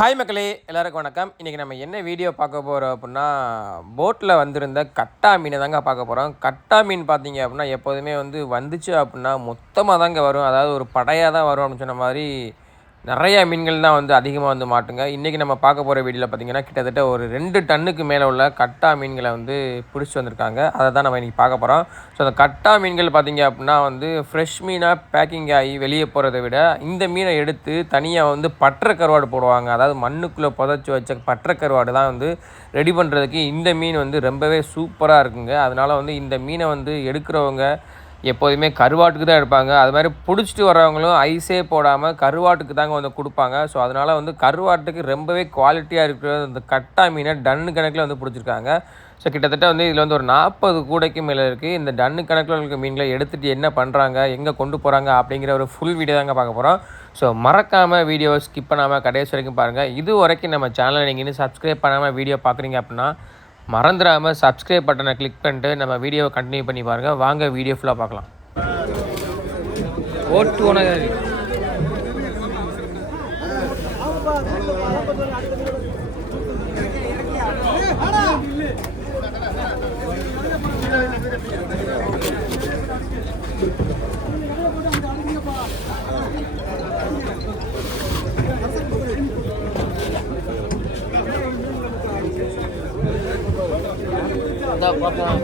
Hi மக்களே, எல்லாருக்கும் வணக்கம். இன்றைக்கி நம்ம என்ன வீடியோ பார்க்க போகிறோம் அப்படின்னா, போட்டில் வந்திருந்த கட்டா மீனை தாங்க பார்க்க போகிறோம். கட்டா மீன் பார்த்தீங்க அப்படின்னா எப்போதுமே வந்துச்சு அப்படின்னா மொத்தமாக தாங்க வரும். அதாவது ஒரு படையாக தான் வரும் அப்படின்னு சொன்ன மாதிரி நிறைய மீன்கள் தான் அதிகமாக மாட்டுங்க. இன்றைக்கி நம்ம பார்க்க போகிற வீடியோவில் பார்த்திங்கன்னா கிட்டத்தட்ட ஒரு 2 டன்னுக்கு மேலே உள்ள கட்டா மீன்களை பிடிச்சிட்டு வந்திருக்காங்க. அதை தான் நம்ம இன்றைக்கி பார்க்க போகிறோம். ஸோ அந்த கட்டா மீன்கள் பார்த்திங்க அப்படின்னா ஃப்ரெஷ் மீனாக பேக்கிங் ஆகி வெளியே போகிறத விட இந்த மீனை எடுத்து தனியாக பற்ற கருவாடு போடுவாங்க. அதாவது மண்ணுக்குள்ளே புதைச்சி வச்ச பற்ற கருவாடு தான் ரெடி பண்ணுறதுக்கு இந்த மீன் ரொம்பவே சூப்பராக இருக்குங்க. அதனால் இந்த மீனை எடுக்கிறவங்க எப்போதுமே கருவாட்டுக்கு தான் எடுப்பாங்க. அது மாதிரி பிடிச்சிட்டு வரவங்களும் ஐஸே போடாமல் கருவாட்டுக்கு தாங்க கொடுப்பாங்க. ஸோ அதனால் கருவாட்டுக்கு ரொம்பவே குவாலிட்டியாக இருக்கிற இந்த கட்டா மீனை டன்னு கணக்கில் பிடிச்சிருக்காங்க. ஸோ கிட்டத்தட்ட இதில் ஒரு 40 கூடைக்கு மேலே இருக்குது. இந்த டன்னு கணக்கில் இருக்க மீன்களை எடுத்துகிட்டு என்ன பண்ணுறாங்க, எங்கே கொண்டு போகிறாங்க அப்படிங்கிற ஒரு ஃபுல் வீடியோ தாங்க பார்க்க போகிறோம். ஸோ மறக்காமல் வீடியோவை ஸ்கிப் பண்ணாமல் கடைசி வரைக்கும் பாருங்கள். இது வரைக்கும் நம்ம சேனலை நீங்கள் இன்னும் சப்ஸ்கிரைப் பண்ணாமல் வீடியோ பார்க்குறீங்க அப்படின்னா மறந்துடாமல் சப்ஸ்கிரைப் பட்டனை கிளிக் பண்ணிட்டு நம்ம வீடியோவை கண்டினியூ பண்ணி பாருங்கள். வாங்க வீடியோ ஃபுல்லாக பார்க்கலாம். ஓட்டு உனக்கு பார்ப்போம்.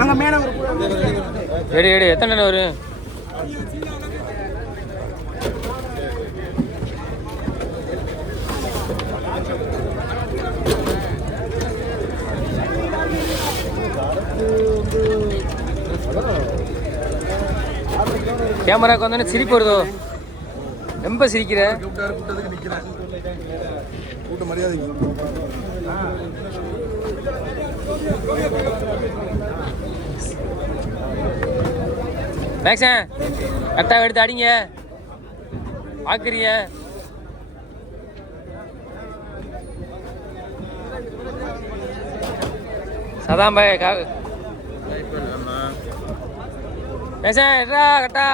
அங்க மேல எடு எத்தனை வரும்? கேமராக்கு வந்தோடனே சிரிப்பு வருதோ? ரொம்ப சிரிக்கிற கூட்ட மரியாதை. மேக்ஸன் கரெக்டாக எடுத்து அடிங்க. பார்க்குறிய சதாம் பாய் மேக்ஸன் எடுறா கரெக்டா.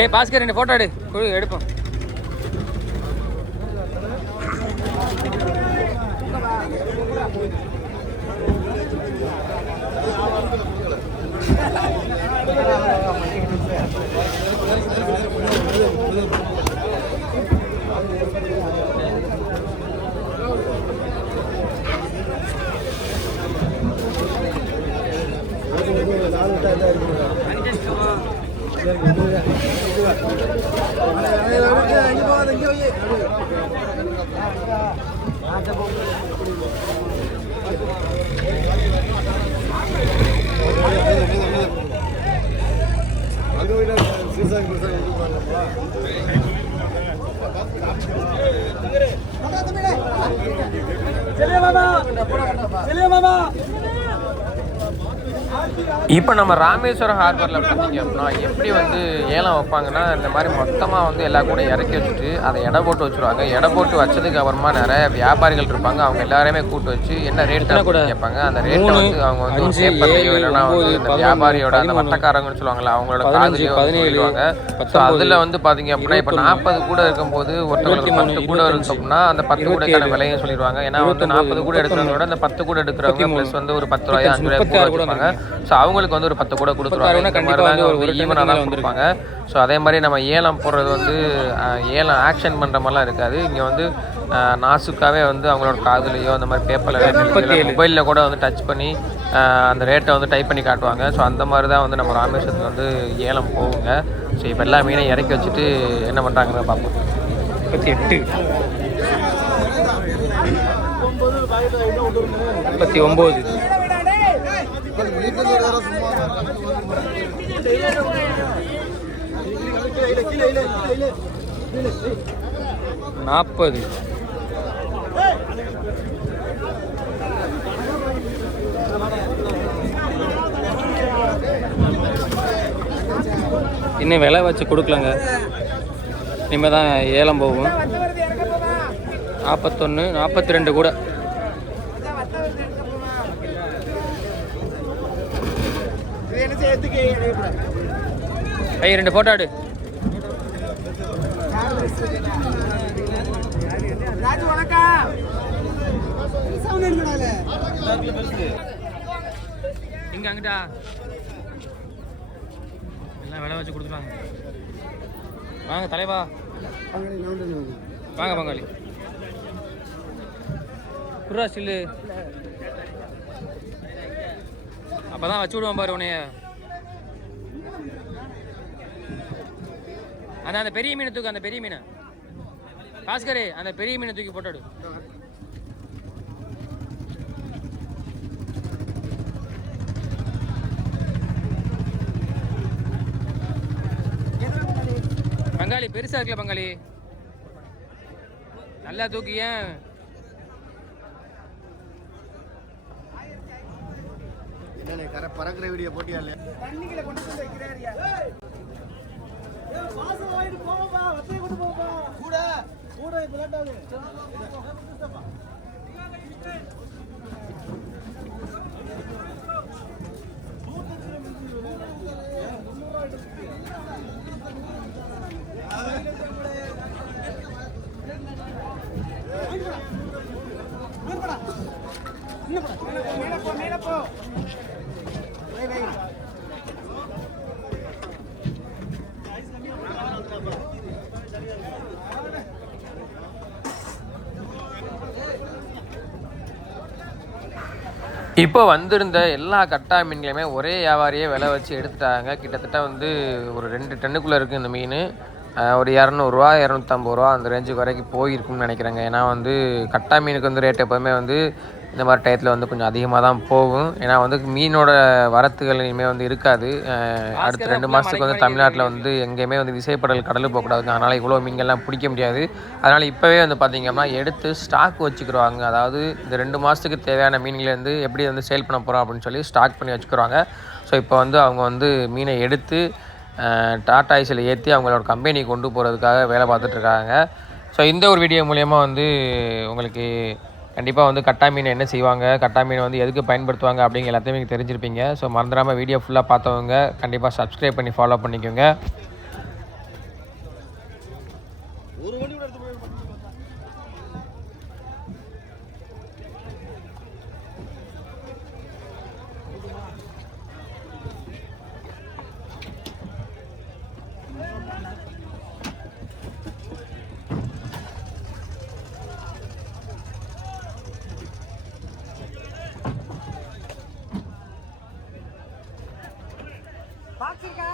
ஏய் பாஸ்கர், 2 ஃபோட்டோ எடுப்போம். இப்போ நம்ம ராமேஸ்வரம் ஹார்பரில் பார்த்தீங்க அப்படின்னா எப்படி ஏலம் வைப்பாங்கன்னா, இந்த மாதிரி மொத்தமாக எல்லா கூட இறக்கி வச்சுட்டு அதை எடை போட்டு வச்சுருவாங்க. எடை போட்டு வச்சதுக்கு அப்புறமா நிறைய வியாபாரிகள் இருப்பாங்க. அவங்க எல்லாருமே கூட்டு வச்சு என்ன ரேட்டு கூட கேட்பாங்க. அந்த ரேட்டை அவங்க பேப்பர்லையோ இல்லைன்னா இந்த வியாபாரியோட அந்த வட்டக்காரங்கன்னு சொல்லுவாங்கள்ல, அவங்களோட காதுலையோ சொல்லிடுவாங்க. ஸோ அதில் பார்த்தீங்க அப்படின்னா இப்போ 40 கூட இருக்கும்போது ஒருத்தவங்களுக்கு 10 கூட இருக்கும் அப்படின்னா அந்த 10 கூடைக்கான விலையும் சொல்லிடுவாங்க. ஏன்னா 40 கூட எடுக்கிறவங்க விட அந்த 10 கூட எடுக்கிறவங்க ப்ளஸ் ஒரு 10 ரூபாய் 5 ரூபாய் கூட வச்சுருப்பாங்க. ஸோ அவங்களுக்கு ஒரு 10 கூட கொடுத்துருவாங்க. ஈவனாக தான் கொடுப்பாங்க. ஸோ அதே மாதிரி நம்ம ஏலம் போடுறது ஏலம் ஆக்ஷன் பண்ணுற மாதிரிலாம் இருக்காது. இங்கே நாசுக்காகவே அவங்களோட காதுலையோ அந்த மாதிரி பேப்பரில் மொபைலில் கூட டச் பண்ணி அந்த ரேட்டை டைப் பண்ணி காட்டுவாங்க. ஸோ அந்த மாதிரி தான் நம்ம ராமேஸ்வரத்தில் ஏலம் போகுங்க. ஸோ இப்போ எல்லா மீனையும் இறக்கி வச்சுட்டு என்ன பண்ணுறாங்கன்னு பார்ப்போம். 38 39 நாற்பது. இன்னும் விலை வச்சு கொடுக்கலங்க, இனிமேல் தான் ஏலம் போகும். 41, 42 கூட. ஐயா 2 ஃபோட்டோ எடு. இங்க அங்கிட்டா எல்லாம் விலை வச்சு கொடுத்துருவாங்க. வாங்க தலைவா, வாங்க பங்காளி. குர்ரா ஸ்டில்லு அப்பதான் வச்சு விடுவான் பாரு உன்னைய. அந்த பெரிய மீனை தூக்கு, அந்த பெரிய மீனை பாஸ்கரே, அந்த பெரிய மீனை தூக்கி போட்டோடு. பங்காளி பெருசா இருக்குல்ல பங்காளி, நல்லா தூக்கி. ஏன் பறக்கிற வீடியோ போட்டியா இல்லையா? இப்போ வந்திருந்த எல்லா கட்டா மீன்களையுமே ஒரே வியாபாரியே விலை வச்சு எடுத்துட்டாங்க. கிட்டத்தட்ட வந்து ஒரு 2 டன்னுக்குள்ளே இருக்குது இந்த மீன். ஒரு 200 250 அந்த ரேஞ்சுக்கு வரைக்கும் போயிருக்கும்னு நினைக்கிறேங்க. ஏன்னா வந்து கட்டா மீனுக்கு வந்து ரேட் எப்போதுமே வந்து இந்த மாதிரி டயத்தில் வந்து கொஞ்சம் அதிகமாக தான் போகும். ஏன்னா வந்து மீனோட வரத்துகள் இனிமேல் வந்து இருக்காது. அடுத்த 2 மாதத்துக்கு வந்து தமிழ்நாட்டில் வந்து எங்கேயுமே வந்து விசைப்படல் கடலுக்கு போகக்கூடாதுங்க. அதனால் இவ்வளோ மீன்கள்லாம் பிடிக்க முடியாது. அதனால் இப்போவே வந்து பார்த்திங்கன்னா எடுத்து ஸ்டாக் வச்சுக்கிடுவாங்க. அதாவது இந்த 2 மாதத்துக்கு தேவையான மீன்களை எப்படி வந்து சேல் பண்ண போகிறோம் அப்படின்னு சொல்லி ஸ்டாக் பண்ணி வச்சுக்கிறாங்க. ஸோ இப்போ வந்து அவங்க வந்து மீனை எடுத்து டாடா ஐஸில் ஏற்றி அவங்களோட கம்பெனிக்கு கொண்டு போகிறதுக்காக வேலை பார்த்துட்ருக்காங்க. ஸோ இந்த ஒரு வீடியோ மூலயமா வந்து உங்களுக்கு கண்டிப்பாக வந்து கட்டா மீன் என்ன செய்வாங்க, கட்டா மீனை வந்து எதுக்கு பயன்படுத்துவாங்க அப்படிங்கிற எல்லாத்தையுமே நீங்கள் தெரிஞ்சிருப்பீங்க. ஸோ மறந்துடாமல் வீடியோ ஃபுல்லாக பார்த்தவங்க கண்டிப்பாக சப்ஸ்கிரைப் பண்ணி ஃபாலோ பண்ணிக்கோங்க. பாக்ஸ் இருக்கா?